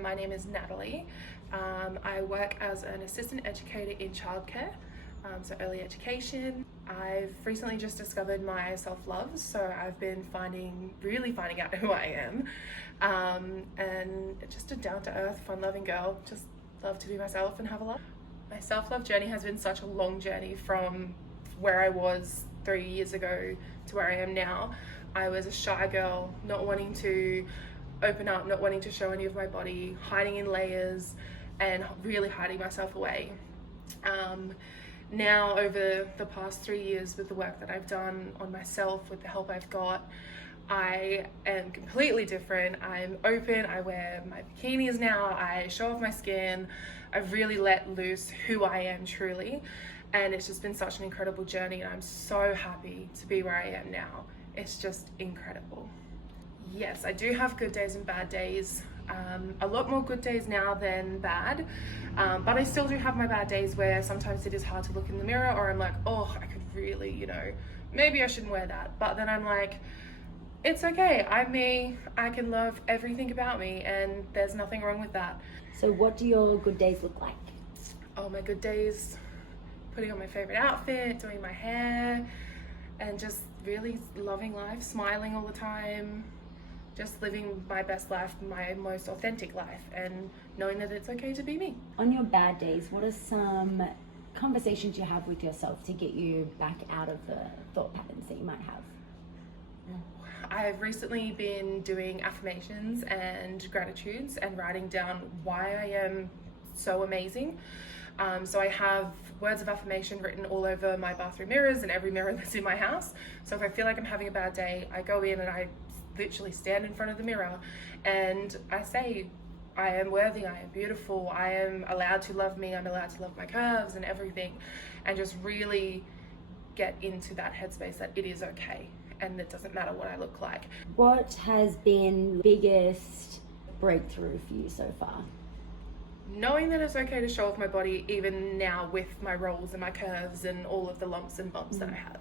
My name is Natalie. I work as an assistant educator in childcare, so early education. I've recently just discovered my self-love, so I've been really finding out who I am, and just a down-to-earth, fun-loving girl. Just love to be myself and have a laugh. My self-love journey has been such a long journey from where I was 3 years ago to where I am now. I was a shy girl, not wanting to open up, not wanting to show any of my body, hiding in layers and really hiding myself away. Now over the past 3 years with the work that I've done on myself, with the help I've got, I am completely different. I'm open, I wear my bikinis now, I show off my skin, I've really let loose who I am truly, and it's just been such an incredible journey, and I'm so happy to be where I am now. It's just incredible. Yes, I do have good days and bad days. A lot more good days now than bad, but I still do have my bad days where sometimes it is hard to look in the mirror, or I'm like, oh, I could really, maybe I shouldn't wear that. But then I'm like, it's okay, I'm me, I can love everything about me, and there's nothing wrong with that. So what do your good days look like? Oh, my good days, putting on my favorite outfit, doing my hair, and just really loving life, smiling all the time, just living my best life, my most authentic life, and knowing that it's okay to be me. On your bad days, what are some conversations you have with yourself to get you back out of the thought patterns that you might have? I've recently been doing affirmations and gratitudes and writing down why I am so amazing. So I have words of affirmation written all over my bathroom mirrors and every mirror that's in my house. So if I feel like I'm having a bad day, I go in and I literally stand in front of the mirror and I say, I am worthy, I am beautiful, I am allowed to love me, I'm allowed to love my curves and everything, and just really get into that headspace that it is okay and it doesn't matter what I look like. What has been the biggest breakthrough for you so far? Knowing that it's okay to show off my body, even now with my rolls and my curves and all of the lumps and bumps that I have.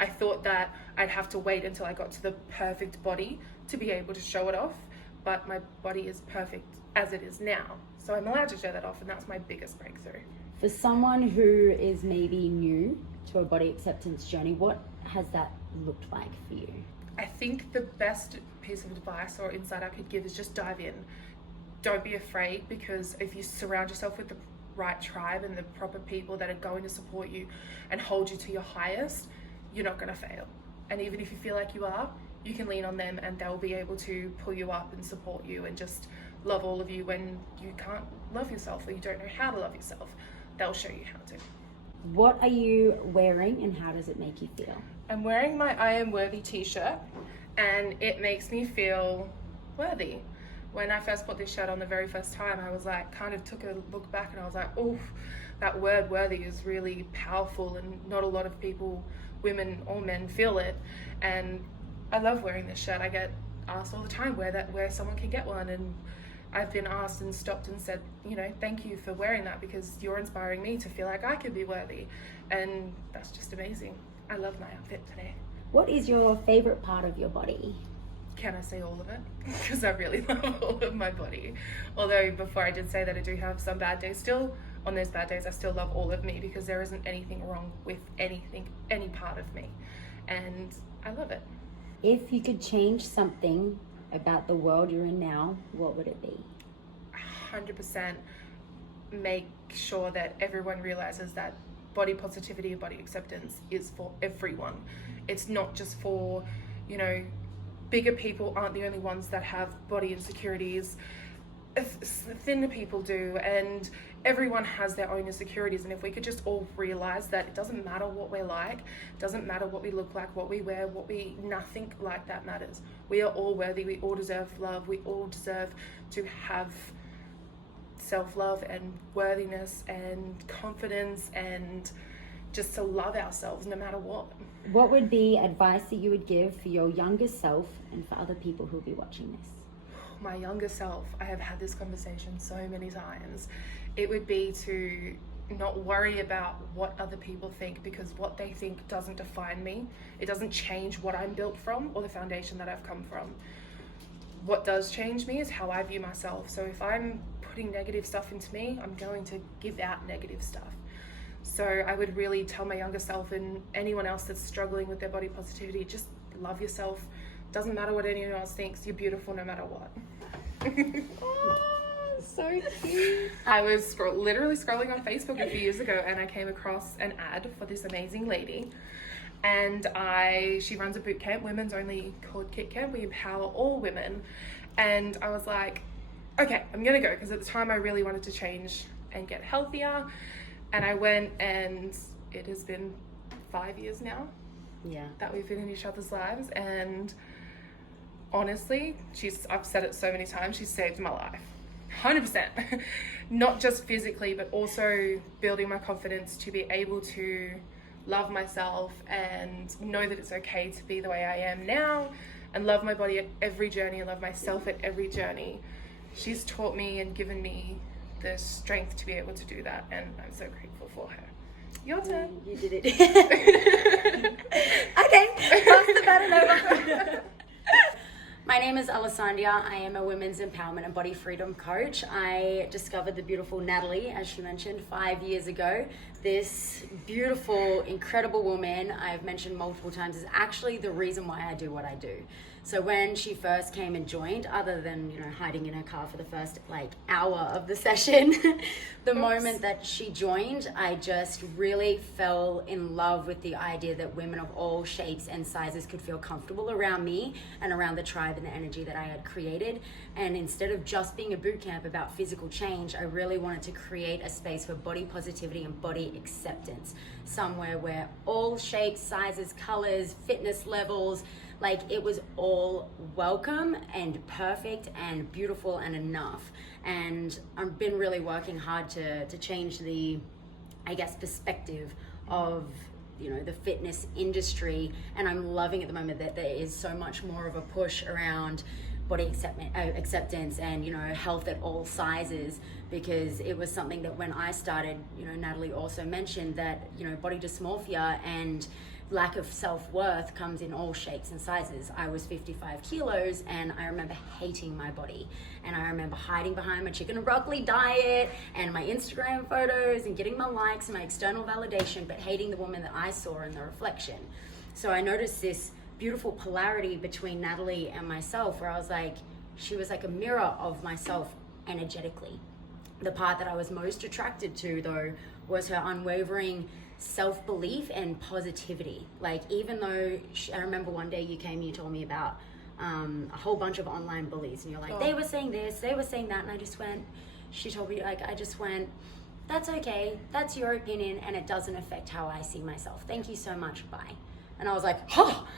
I thought that I'd have to wait until I got to the perfect body to be able to show it off, but my body is perfect as it is now. So I'm allowed to show that off, and that's my biggest breakthrough. For someone who is maybe new to a body acceptance journey, what has that looked like for you? I think the best piece of advice or insight I could give is just dive in. Don't be afraid, because if you surround yourself with the right tribe and the proper people that are going to support you and hold you to your highest, you're not going to fail. And even if you feel like you are, you can lean on them and they'll be able to pull you up and support you and just love all of you when you can't love yourself or you don't know how to love yourself. They'll show you how to. What are you wearing and how does it make you feel? I'm wearing my I Am Worthy t-shirt and it makes me feel worthy. When I first put this shirt on the very first time, I was like, kind of took a look back and I was like, oh, that word worthy is really powerful and not a lot of people, women or men, feel it. And I love wearing this shirt. I get asked all the time where someone can get one, and I've been asked and stopped and said, thank you for wearing that, because you're inspiring me to feel like I could be worthy. And that's just amazing. I love my outfit today. What is your favorite part of your body? Can I say all of it? Because I really love all of my body. Although before I did say that I do have some bad days still. On those bad days I still love all of me, because there isn't anything wrong with anything, any part of me. And I love it. If you could change something about the world you're in now, what would it be? 100% make sure that everyone realizes that body positivity and body acceptance is for everyone. It's not just for, bigger people aren't the only ones that have body insecurities. Thinner people do, and everyone has their own insecurities. And if we could just all realize that it doesn't matter what we're like, it doesn't matter what we look like, what we wear, nothing like that matters. We are all worthy, we all deserve love, we all deserve to have self-love and worthiness and confidence and just to love ourselves no matter what. What would be advice that you would give for your younger self and for other people who'll be watching this? My younger self, I have had this conversation so many times. It would be to not worry about what other people think, because what they think doesn't define me. It doesn't change what I'm built from or the foundation that I've come from. what does change me is how I view myself. So if I'm putting negative stuff into me, I'm going to give out negative stuff. So I would really tell my younger self and anyone else that's struggling with their body positivity, just love yourself. Doesn't matter what anyone else thinks, you're beautiful no matter what. Oh, so cute. I was literally scrolling on Facebook a few years ago, and I came across an ad for this amazing lady. And she runs a boot camp, women's only, called Kickkamp. We empower all women. And I was like, okay, I'm gonna go, because at the time I really wanted to change and get healthier. And I went, and it has been 5 years now that we've been in each other's lives. And honestly, I've said it so many times, she's saved my life. 100%. Not just physically, but also building my confidence to be able to love myself and know that it's okay to be the way I am now, and love my body at every journey and love myself at every journey. She's taught me and given me the strength to be able to do that, and I'm so grateful for her. Your turn. You did it. Okay, pass the baton over. My name is Allessandia. I am a women's empowerment and body freedom coach. I discovered the beautiful Natalie, as she mentioned, 5 years ago. This beautiful, incredible woman, I've mentioned multiple times, is actually the reason why I do what I do. So when she first came and joined, other than, hiding in her car for the first hour of the session, the moment that she joined, I just really fell in love with the idea that women of all shapes and sizes could feel comfortable around me and around the tribe and the energy that I had created. And instead of just being a boot camp about physical change, I really wanted to create a space for body positivity and body acceptance, somewhere where all shapes, sizes, colors, fitness levels, it was all welcome and perfect and beautiful and enough. And I've been really working hard to change the, perspective of, the fitness industry. And I'm loving at the moment that there is so much more of a push around body acceptance and, health at all sizes, because it was something that when I started, Natalie also mentioned that, body dysmorphia and lack of self-worth comes in all shapes and sizes. I was 55 kilos and I remember hating my body, and I remember hiding behind my chicken and broccoli diet and my Instagram photos and getting my likes and my external validation, but hating the woman that I saw in the reflection. So I noticed this beautiful polarity between Natalie and myself, where I was she was like a mirror of myself energetically. The part that I was most attracted to, though, was her unwavering self-belief and positivity. Even though I remember one day you came and you told me about a whole bunch of online bullies, and you're like, they were saying this, they were saying that, and she told me, I just went, that's okay, that's your opinion, and it doesn't affect how I see myself. Thank you so much, bye. And I was like,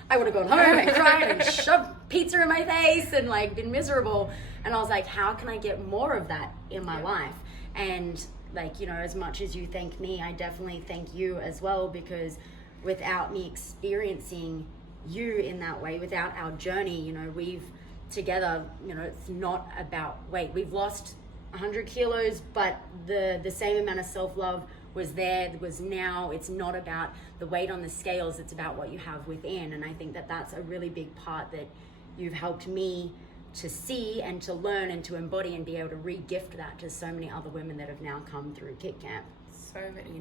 I would have gone home and cried and shoved pizza in my face and been miserable. And I was like, how can I get more of that in my life? And as much as you thank me, I definitely thank you as well, because without me experiencing you in that way, without our journey, we've together, it's not about weight. We've lost 100 kilos, but the same amount of self-love was there, was now. It's not about the weight on the scales, it's about what you have within. And I think that that's a really big part that you've helped me to see and to learn and to embody and be able to re-gift that to so many other women that have now come through Kickkamp. So many.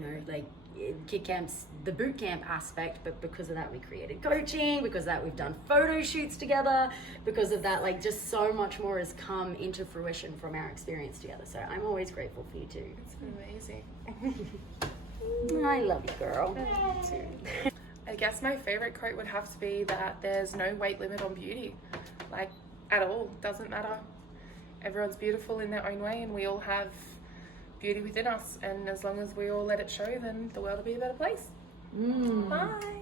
Kickkamp's the boot camp aspect, but because of that we created coaching, because of that we've done photo shoots together, because of that just so much more has come into fruition from our experience together. So I'm always grateful for you too. It's been amazing. I love you, girl. Me too. I guess my favorite quote would have to be that there's no weight limit on beauty. At all. Doesn't matter. Everyone's beautiful in their own way, and we all have beauty within us, and as long as we all let it show, then the world will be a better place. Bye.